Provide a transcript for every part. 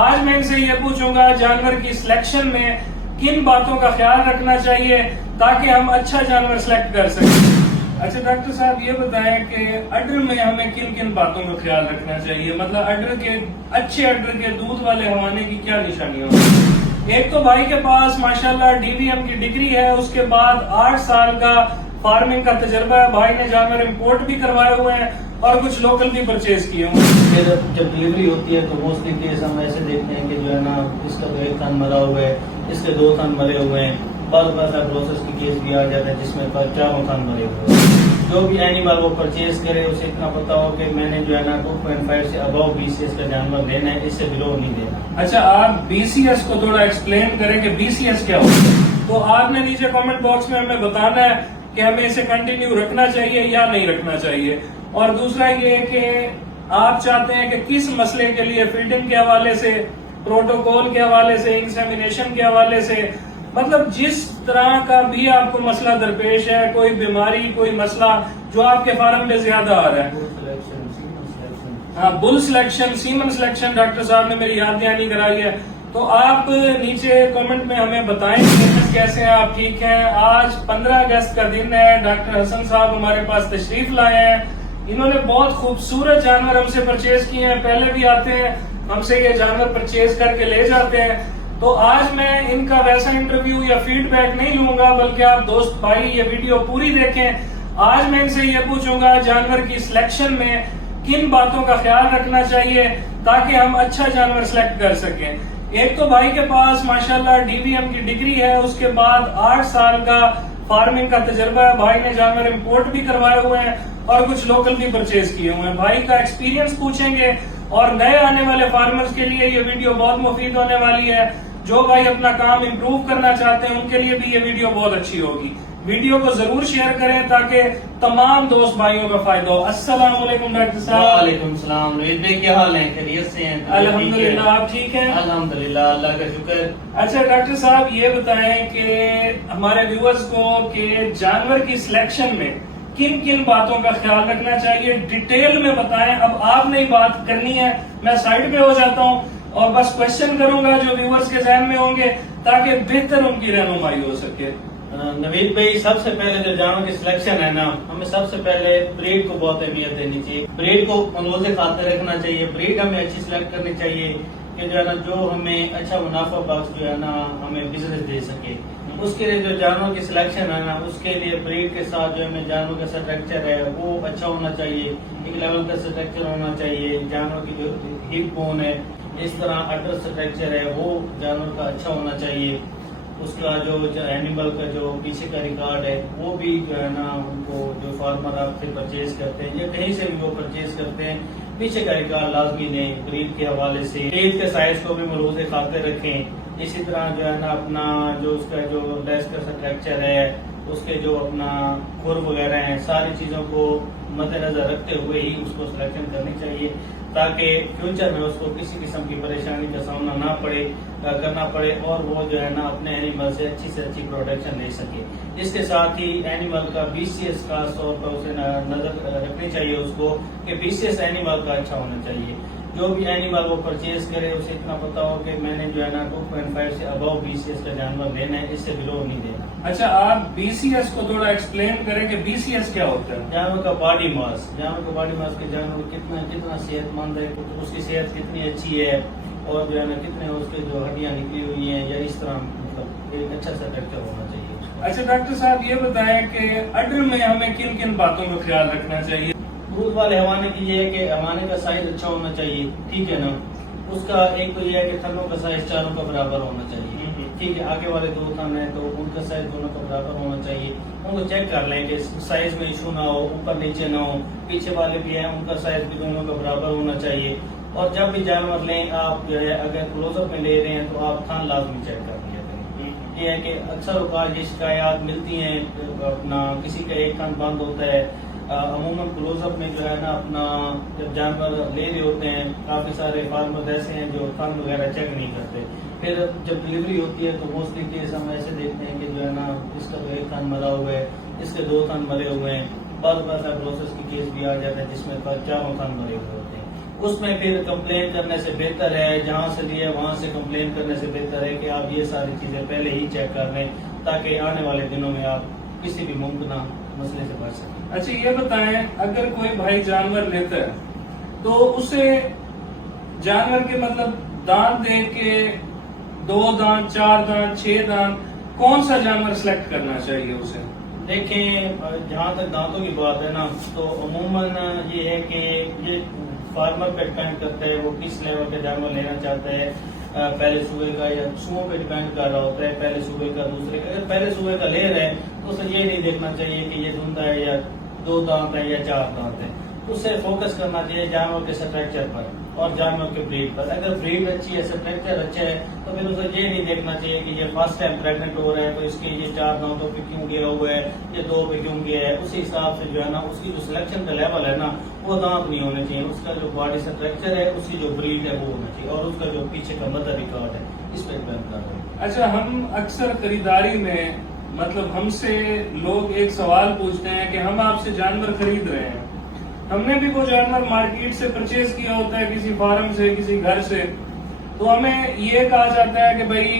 آج میں ان سے یہ پوچھوں گا جانور کی سلیکشن میں کن باتوں کا خیال رکھنا چاہیے تاکہ ہم اچھا جانور سلیکٹ کر سکیں۔ اچھا ڈاکٹر صاحب یہ بتائیں کہ اڈر میں ہمیں کن کن باتوں کا خیال رکھنا چاہیے، مطلب اچھے اڈر کے دودھ والے ہونے کی کیا نشانیاں ہیں؟ ایک تو بھائی کے پاس ماشاءاللہ DVM کی ڈگری ہے، اس کے بعد 8 سال کا فارمنگ کا تجربہ ہے، بھائی نے جانور امپورٹ بھی کروائے ہوئے ہیں اور کچھ لوکل بھی پرچیز کیے ہوئے ہیں۔ پھر جب ڈلیوری ہوتی ہے تو موسٹلی کیس ہم ایسے دیکھتے ہیں کہ جو ہے نا اس کا 1 تھن مرا ہوا ہے، اس کے 2 تھن مرے ہوئے ہیں، بعض پروسیس کی کیس بھی آ جاتا ہے جس میں 4 تھن مرے ہوئے ہیں۔ جو بھی اینیمل وہ پرچیز کرے اسے اتنا پتا ہو کہ میں نے جو ہے نا 2.5 سے ابو BCS کا جانور لینا ہے، اس سے بلو نہیں دینا۔ اچھا آپ BCS کو تھوڑا ایکسپلین کریں کہ BCS کیا ہوتا ہے، تو آپ نے نیچے کامنٹ باکس میں ہمیں بتانا ہے کہ ہمیں اسے کنٹینیو رکھنا چاہیے یا نہیں رکھنا چاہیے، اور دوسرا یہ کہ آپ چاہتے ہیں کہ کس مسئلے کے لیے فیڈنگ کے حوالے سے، پروٹوکول کے حوالے سے، انسیمینیشن کے حوالے سے، مطلب جس طرح کا بھی آپ کو مسئلہ درپیش ہے، کوئی بیماری، کوئی مسئلہ جو آپ کے فارم میں زیادہ آ رہا ہے۔ ہاں بل سلیکشن، سیمن سلیکشن ڈاکٹر صاحب نے میری یاد دہانی کرائی ہے، تو آپ نیچے کامنٹ میں ہمیں بتائیں کیسے ہیں، آپ ٹھیک ہیں۔ آج 15 اگست کا دن ہے، ڈاکٹر حسن صاحب ہمارے پاس تشریف لائے ہیں، انہوں نے بہت خوبصورت جانور ہم سے پرچیز کیے ہیں، پہلے بھی آتے ہیں ہم سے یہ جانور پرچیز کر کے لے جاتے ہیں، تو آج میں ان کا ویسا انٹرویو یا فیڈ بیک نہیں لوں گا، بلکہ آپ دوست بھائی یہ ویڈیو پوری دیکھیں۔ آج میں ان سے یہ پوچھوں گا جانور کی سلیکشن میں کن باتوں کا خیال رکھنا چاہیے تاکہ ہم اچھا جانور سلیکٹ کر سکیں۔ ایک تو بھائی کے پاس ماشاءاللہ DVM کی ڈگری ہے، اس کے بعد 8 سال کا فارمنگ کا تجربہ ہے، بھائی نے جانور امپورٹ بھی کروائے ہوئے ہیں اور کچھ لوکل بھی پرچیز کیے ہوئے ہیں۔ بھائی کا ایکسپیرینس پوچھیں گے، اور نئے آنے والے فارمرز کے لیے یہ ویڈیو بہت مفید ہونے والی ہے۔ جو بھائی اپنا کام امپروو کرنا چاہتے ہیں ان کے لیے بھی یہ ویڈیو بہت اچھی ہوگی۔ ویڈیو کو ضرور شیئر کریں تاکہ تمام دوست بھائیوں کا فائدہ ہو۔ السلام علیکم ڈاکٹر صاحب۔ وعلیکم السلام، روہت بھائی کیا حال ہے؟ خیریت سے ہیں؟ الحمدللہ، آپ ٹھیک ہیں؟ الحمدللہ، اللہ کا شکر۔ اچھا ڈاکٹر صاحب یہ بتائیں کہ ہمارے ویورز کو کہ جانور کی سلیکشن میں کن کن باتوں کا خیال رکھنا چاہیے، ڈیٹیل میں بتائیں۔ اب آپ نے بات کرنی ہے، میں سائڈ پہ ہو جاتا ہوں اور بس کوشچن کروں گا جو ویورز کے ذہن میں ہوں گے تاکہ بہتر ان کی رہنمائی ہو سکے۔ نوید بھائی سب سے پہلے جو جانور کی سلیکشن ہے نا، ہمیں سب سے پہلے بریڈ کو بہت اہمیت دینی چاہیے، بریڈ کو منوز خاطر رکھنا چاہیے، بریڈ ہمیں اچھی سلیکٹ کرنی چاہیے کہ جو ہے نا جو ہمیں اچھا منافع بخش جو ہے نا ہمیں بزنس دے سکے۔ اس کے لیے جو جانور کی سلیکشن ہے نا، اس کے لیے بریڈ کے ساتھ جو ہمیں جانور کا اسٹرکچر ہے وہ اچھا ہونا چاہیے، ایک لیول کا اسٹرکچر ہونا چاہیے، جانور کی جو ہپ بون ہے، اس طرح اڈر اسٹرکچر ہے وہ جانور کا اچھا ہونا چاہیے۔ اس کا جو اینیمل کا جو پیچھے کا ریکارڈ ہے وہ بھی جو ہے نا ان کو جو فارمر آپ سے پرچیز کرتے ہیں یا کہیں سے بھی وہ پرچیز کرتے ہیں، پیچھے کا ریکارڈ لازمی دیں بریڈ کے حوالے سے۔ ٹیل کے سائز کو بھی ملحوظ خاطر رکھیں، اسی طرح جو ہے نا اپنا جو اس کا جو ڈیسک کا اسٹرکچر ہے، اس کے جو اپنا کھر وغیرہ ہیں، ساری چیزوں کو مد نظر رکھتے ہوئے ہی اس کو سلیکشن کرنی چاہیے تاکہ فیوچر میں اس کو کسی قسم کی پریشانی کا سامنا نہ کرنا پڑے اور وہ جو ہے نا اپنے اینیمل سے اچھی پروڈکشن لے سکے۔ اس کے ساتھ ہی اینیمل کا BCS کا طور پر اسے نظر رکھنی چاہیے اس کو کہ BCS اینیمل کا اچھا ہونا چاہیے۔ جو بھی اینیمل وہ پرچیز کرے اسے اتنا پتا ہو کہ میں نے جو ہے نا 2.5 سے ابو BCS کا جانور لینا ہے، اس سے بلو نہیں دینا۔ اچھا آپ BCS کو تھوڑا ایکسپلین کریں کہ BCS کیا ہوتا ہے؟ جانور کا باڈی ماس، جانور کا باڈی ماس کے جانور کتنا صحت مند ہے، اس کی صحت کتنی اچھی ہے، اور جو ہے نا کتنے اس کے جو ہڈیاں نکلی ہوئی ہیں، یا اس طرح مطلب ایک اچھا سا اسٹرکچر ہونا چاہیے۔ اچھا ڈاکٹر صاحب یہ بتائیں کہ اڈر میں ہمیں کن کن باتوں کا خیال رکھنا چاہیے؟ دودھ والے حوانے کی یہ ہے کہ حوانے کا سائز اچھا ہونا چاہیے، ٹھیک ہے نا۔ اس کا ایک تو یہ ہے کہ تھنوں کا سائز چاروں کا برابر ہونا چاہیے، ٹھیک ہے۔ آگے والے 2 تھن ہیں تو ان کا سائز دونوں کا برابر ہونا چاہیے، ان کو چیک کر لیں کہ سائز میں ایشو نہ ہو، اوپر نیچے نہ ہو۔ پیچھے والے بھی ہیں ان کا سائز بھی دونوں کا برابر ہونا چاہیے۔ اور جب بھی جانور لیں آپ جو ہے اگر کلوز اپ میں لے رہے ہیں تو آپ تھن لازمی چیک کر لیا کریں۔ یہ ہے کہ اکثر اوقات یہ شکایات ملتی ہیں، اپنا کسی کا ایک تھن بند ہوتا ہے، عموماً کلوز اپ میں جو ہے نا اپنا جب جانور لے رہے ہوتے ہیں کافی سارے فارمر ایسے ہیں جو تھن وغیرہ چیک نہیں کرتے، پھر جب ڈلیوری ہوتی ہے تو موسٹلی کیس ہم ایسے دیکھتے ہیں کہ جو ہے نا اس کا 1 تھن مرا ہوا ہے، اس کے 2 تھن مرے ہوئے ہیں، بعض پروسیس کی کیس بھی آ جاتا ہے جس میں 4 تھن مرے ہوئے ہوتے ہیں۔ اس میں پھر کمپلین کرنے سے بہتر ہے، جہاں سے لیے وہاں سے کمپلین کرنے سے بہتر ہے کہ آپ یہ ساری چیزیں پہلے ہی چیک کر لیں تاکہ آنے والے دنوں میں آپ کسی بھی ممکنہ مسئلے سے بچ سکیں۔ اچھا یہ بتائیں، اگر کوئی بھائی جانور لیتا ہے تو اسے جانور کے مطلب دانت دیکھ کے 2 دانت 4 دانت 6 دانت کون سا جانور سلیکٹ کرنا چاہیے اسے؟ دیکھیں جہاں تک دانتوں کی بات ہے نا، تو عموماً یہ ہے کہ یہ فارمر پہ ڈپینڈ کرتا ہے وہ کس لیول کا جانور لینا چاہتا ہے، پہلے صوبے کا یا سوؤں پہ ڈپینڈ کر رہا ہوتا ہے، پہلے صوبے کا دوسرے کا۔ اگر پہلے صوبے کا لے رہے ہیں تو اسے یہ نہیں دیکھنا چاہیے کہ یہ دھندا ہے یا 2 دانت ہے یا 4 دانت ہے، اسے فوکس کرنا چاہیے جانور کے اسٹرکچر پر اور جانور کے بریڈ پر۔ اگر بریڈ اچھی ہے، اسٹرکچر اچھا ہے، تو پھر اسے یہ نہیں دیکھنا چاہیے کہ یہ فرسٹ ٹائم پریگنٹ ہو رہا ہے تو اس کے یہ 4 دانتوں پہ کیوں گیا ہوا ہے، یہ 2 پہ کیوں گیا ہے۔ اسی حساب سے جو ہے نا اس کی جو سلیکشن کا لیول ہے نا، وہ دانت نہیں ہونے چاہیے، اس کا جو باڈی اسٹرکچر ہے، اس کی جو بریڈ ہے وہ ہونا چاہیے، اور اس کا جو پیچھے کا مدر ریکارڈ ہے اس پہ ڈپینڈ کر رہا ہے۔ اچھا ہم اکثر خریداری میں مطلب ہم سے لوگ ایک سوال پوچھتے ہیں کہ ہم آپ سے جانور خرید رہے ہیں، ہم نے بھی وہ جانور مارکیٹ سے پرچیز کیا ہوتا ہے، کسی فارم سے کسی گھر سے، تو ہمیں یہ کہا جاتا ہے کہ بھائی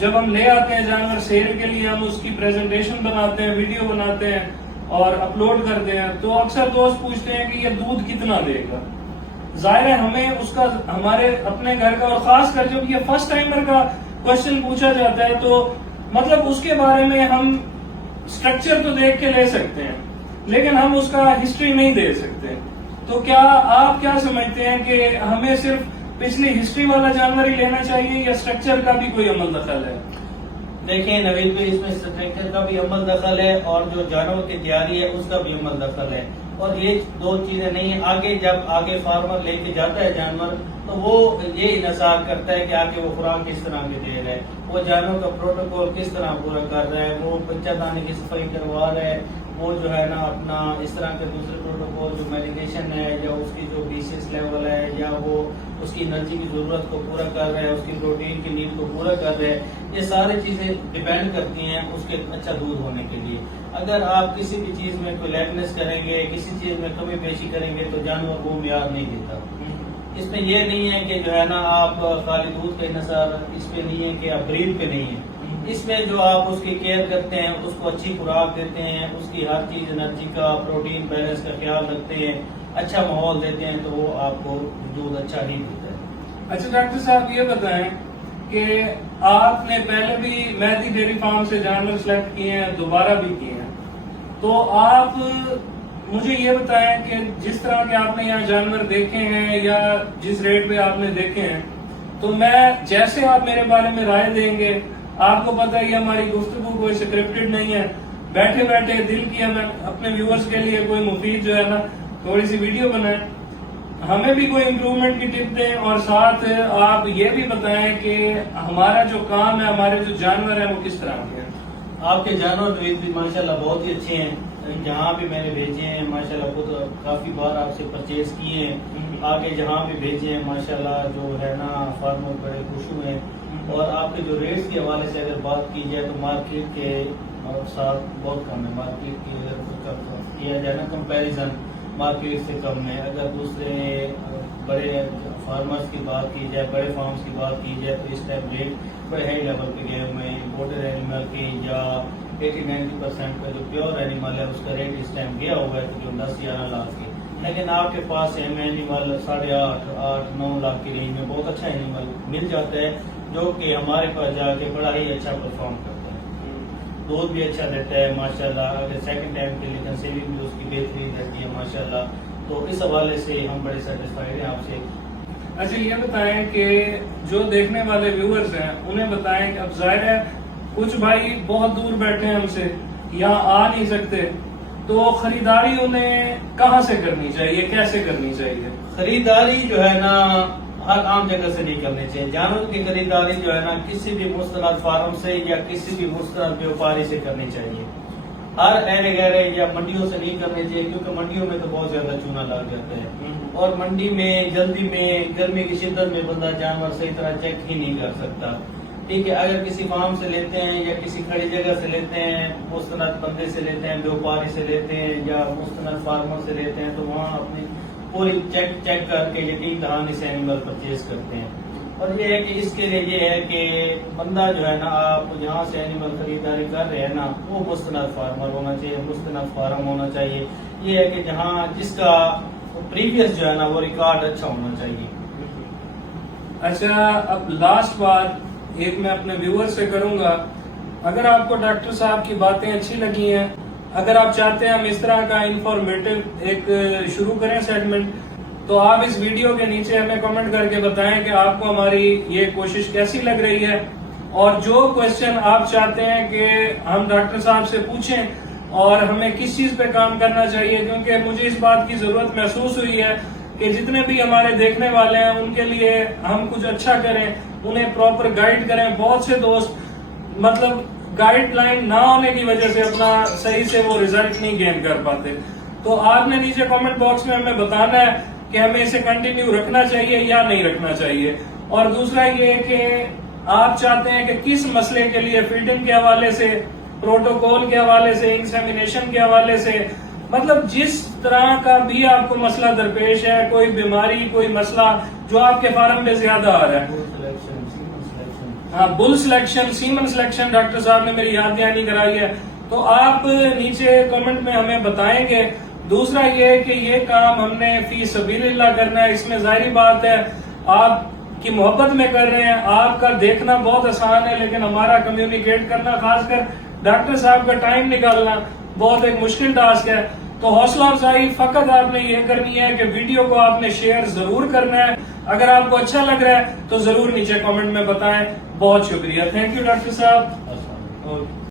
جب ہم لے آتے ہیں جانور سیل کے لیے، ہم اس کی پریزنٹیشن بناتے ہیں، ویڈیو بناتے ہیں اور اپلوڈ کرتے ہیں، تو اکثر دوست پوچھتے ہیں کہ یہ دودھ کتنا دے گا۔ ظاہر ہے ہمیں اس کا ہمارے اپنے گھر کا اور خاص کر جب یہ فرسٹ ٹائمر کا کوشچن پوچھا جاتا ہے تو مطلب اس کے بارے میں ہم سٹرکچر تو دیکھ کے لے سکتے ہیں لیکن ہم اس کا ہسٹری نہیں دے سکتے، تو کیا آپ کیا سمجھتے ہیں کہ ہمیں صرف پچھلی ہسٹری والا جانور ہی لینا چاہیے یا سٹرکچر کا بھی کوئی عمل دخل ہے؟ دیکھیں نوید بھائی، اس میں اسٹرکچر کا بھی عمل دخل ہے اور جو جانور کی تیاری ہے اس کا بھی عمل دخل ہے، اور یہ 2 چیزیں نہیں ہیں۔ آگے جب آگے فارمر لے کے جاتا ہے جانور تو وہ یہ انحصار کرتا ہے کہ آگے وہ خوراک کس طرح کی دے رہا ہے، وہ جانور کا پروٹوکول کس طرح پورا کر رہا ہے، وہ بچہ دانے کی صفائی کروا رہا ہے، وہ جو ہے نا اپنا اس طرح کے دوسرے پروٹوکول جو میڈیکیشن ہے یا اس کی جو BCS لیول ہے یا وہ اس کی انرجی کی ضرورت کو پورا کر رہے ہیں، اس کی پروٹین کی نیڈ کو پورا کر رہے ہیں، یہ ساری چیزیں ڈیپینڈ کرتی ہیں اس کے اچھا دودھ ہونے کے لیے۔ اگر آپ کسی بھی چیز میں کوئی لیکنیس کریں گے، کسی چیز میں کمی بیشی کریں گے تو جانور وہ معیار نہیں دیتا۔ اس میں یہ نہیں ہے کہ جو ہے نا آپ خالی دودھ کا انحصار اس پہ نہیں ہے کہ آپ بریڈ پہ نہیں ہے، اس میں جو آپ اس کی کیئر کرتے ہیں، اس کو اچھی خوراک دیتے ہیں، اس کی ہر چیز انرجی کا پروٹین بیلنس کا خیال رکھتے ہیں، اچھا ماحول دیتے ہیں تو وہ آپ کو دودھ اچھا ہی دیتا ہے۔ اچھا ڈاکٹر صاحب یہ بتائیں کہ آپ نے پہلے بھی مہدی ڈیری فارم سے جانور سلیکٹ کیے ہیں، دوبارہ بھی کیے ہیں، تو آپ مجھے یہ بتائیں کہ جس طرح کے آپ نے یہاں جانور دیکھے ہیں یا جس ریٹ پہ آپ نے دیکھے ہیں، تو میں جیسے آپ میرے بارے میں رائے دیں گے، آپ کو پتہ ہے یہ ہماری گفتگو کوئی سکرپٹڈ نہیں ہے، بیٹھے بیٹھے دل کیا میں اپنے ویورز کے لیے کوئی مفید جو ہے نا تھوڑی سی ویڈیو بنائیں، ہمیں بھی کوئی امپروومنٹ کی ٹپ دیں اور ساتھ آپ یہ بھی بتائیں کہ ہمارا جو کام ہے، ہمارے جو جانور ہیں وہ کس طرح کے ہیں۔ آپ کے جانور بھی ماشاءاللہ بہت ہی اچھے ہیں، جہاں بھی میں نے بھیجے ہیں ماشاءاللہ خود کافی بار آپ سے پرچیز کیے ہیں، آگے جہاں بھی بھیجے ہیں ماشاءاللہ جو ہے نا فارمر بڑے خوش ہوئے ہیں، اور آپ کے جو ریٹس کے حوالے سے اگر بات کی جائے تو مارکیٹ کے ساتھ بہت کم ہے، مارکیٹ کی اگر کیا جائے نا کمپیریزن مارکیٹ سے کم ہے۔ اگر دوسرے بڑے فارمرز کی بات کی جائے، بڑے فارمز کی بات کی جائے تو اس ٹائم ریٹ بڑے ہائی لیول پہ گئے ہوئے ہیں، امپورٹڈ اینیمل کے یا 80-90% کا جو پیور اینیمل ہے اس کا ریٹ اس ٹائم گیا ہوا ہے جو 10-11 لاکھ کے، لیکن آپ کے پاس اینیمل 8.5-9 لاکھ کی رینج میں بہت اچھا اینیمل مل جاتا ہے جو کہ ہمارے پاس جا کے بڑا ہی اچھا پرفارم کرتا ہے، دودھ بھی اچھا دیتا ہے ماشاءاللہ، اگر سیکنڈ ٹائم کے لیے کنسیونگ بھی اس کی بہترین رہتی ہے ماشاءاللہ، تو اس حوالے سے ہم بڑے سیٹسفائیڈ ہیں آپ سے۔ اچھا یہ بتائیں کہ جو دیکھنے والے ویورز ہیں انہیں بتائیں کہ اب ظاہر ہے کچھ بھائی بہت دور بیٹھے ہیں ہم سے، یہاں آ نہیں سکتے، تو خریداری انہیں کہاں سے کرنی چاہیے، کیسے کرنی چاہیے؟ خریداری جو ہے نا ہر عام جگہ سے نہیں کرنی چاہیے، جانور کی خریداری جو ہے نا کسی بھی مستند فارم سے یا کسی بھی مستند ویوپاری سے کرنی چاہیے، ہر ایرے گہرے یا منڈیوں سے نہیں کرنی چاہیے، کیونکہ منڈیوں میں تو بہت زیادہ چونا لگ جاتا ہے، اور منڈی میں جلدی میں گرمی کی شدت میں بندہ جانور صحیح طرح چیک ہی نہیں کر سکتا، ٹھیک ہے۔ اگر کسی فارم سے لیتے ہیں یا کسی کھڑی جگہ سے لیتے ہیں، مستند بندے سے لیتے ہیں، ویوپاری سے لیتے ہیں یا مستند فارمر سے لیتے ہیں، تو وہاں اپنی پوری چیک کر کے یقین دہانی سے اینیمل پرچیز کرتے ہیں. اور یہ ہے کہ اس کے لیے یہ ہے کہ بندہ جو ہے نا آپ جہاں سے اینیمل خریداری کر رہے ہیں نا وہ مستند فارمر ہونا چاہیے, مستند فارم ہونا چاہیے. یہ ہے کہ جہاں جس کا پریویس جو ہے نا وہ ریکارڈ اچھا ہونا چاہیے. اچھا, اب لاسٹ بات ایک میں اپنے ویور سے کروں گا. اگر آپ کو ڈاکٹر صاحب کی باتیں اچھی لگی ہیں, اگر آپ چاہتے ہیں ہم اس طرح کا انفارمیٹو ایک شروع کریں سیگمنٹ, تو آپ اس ویڈیو کے نیچے ہمیں کمنٹ کر کے بتائیں کہ آپ کو ہماری یہ کوشش کیسی لگ رہی ہے, اور جو کوشچن آپ چاہتے ہیں کہ ہم ڈاکٹر صاحب سے پوچھیں اور ہمیں کس چیز پہ کام کرنا چاہیے, کیونکہ مجھے اس بات کی ضرورت محسوس ہوئی ہے کہ جتنے بھی ہمارے دیکھنے والے ہیں ان کے لیے ہم کچھ اچھا کریں, انہیں پراپر گائیڈ کریں. بہت سے دوست مطلب گائیڈ لائن نہ ہونے کی وجہ سے اپنا صحیح سے وہ ریزلٹ نہیں گین کر پاتے. تو آپ نے نیچے کمنٹ باکس میں ہمیں بتانا ہے کہ ہمیں اسے کنٹینیو رکھنا چاہیے یا نہیں رکھنا چاہیے. اور دوسرا یہ کہ آپ چاہتے ہیں کہ کس مسئلے کے لیے فیڈنگ کے حوالے سے, پروٹوکول کے حوالے سے, انسیمینیشن کے حوالے سے, مطلب جس طرح کا بھی آپ کو مسئلہ درپیش ہے, کوئی بیماری, کوئی مسئلہ جو آپ کے فارم میں زیادہ آ رہا ہے. ہاں, بل سلیکشن, سیمن سلیکشن ڈاکٹر صاحب نے میری یاد دہانی کرائی ہے, تو آپ نیچے کمنٹ میں ہمیں بتائیں گے. دوسرا یہ کہ یہ کام ہم نے فی سبیل اللہ کرنا ہے. اس میں ظاہری بات ہے آپ کی محبت میں کر رہے ہیں, آپ کا دیکھنا بہت آسان ہے, لیکن ہمارا کمیونیکیٹ کرنا, خاص کر ڈاکٹر صاحب کا ٹائم نکالنا بہت ایک مشکل ٹاسک ہے. تو حوصلہ افزائی فقط آپ نے یہ کرنی ہے کہ ویڈیو کو آپ نے شیئر ضرور کرنا ہے. اگر آپ کو اچھا لگ رہا ہے تو ضرور نیچے کمنٹ میں بتائیں. بہت شکریہ. تھینک یو ڈاکٹر صاحب.